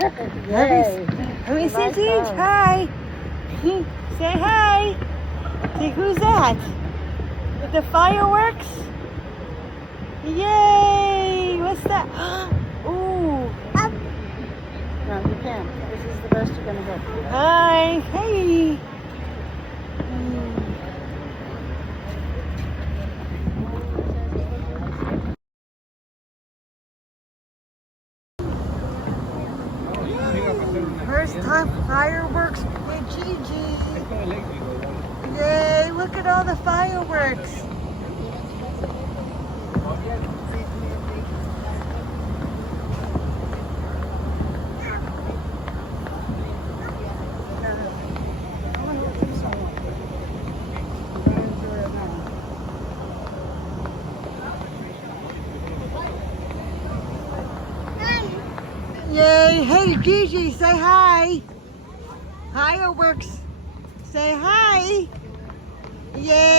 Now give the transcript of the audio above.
Yay. Let me see, Nice Deej. phone. Hi. Say hi. See, who's that? With the fireworks? Yay! What's that? Ooh. No, you can't. This is the best you're gonna get. Hi. Hey. First time fireworks with Gigi. Yay, look at all the fireworks. Yay, hey Gigi, say hi. Fireworks, say hi. Yay.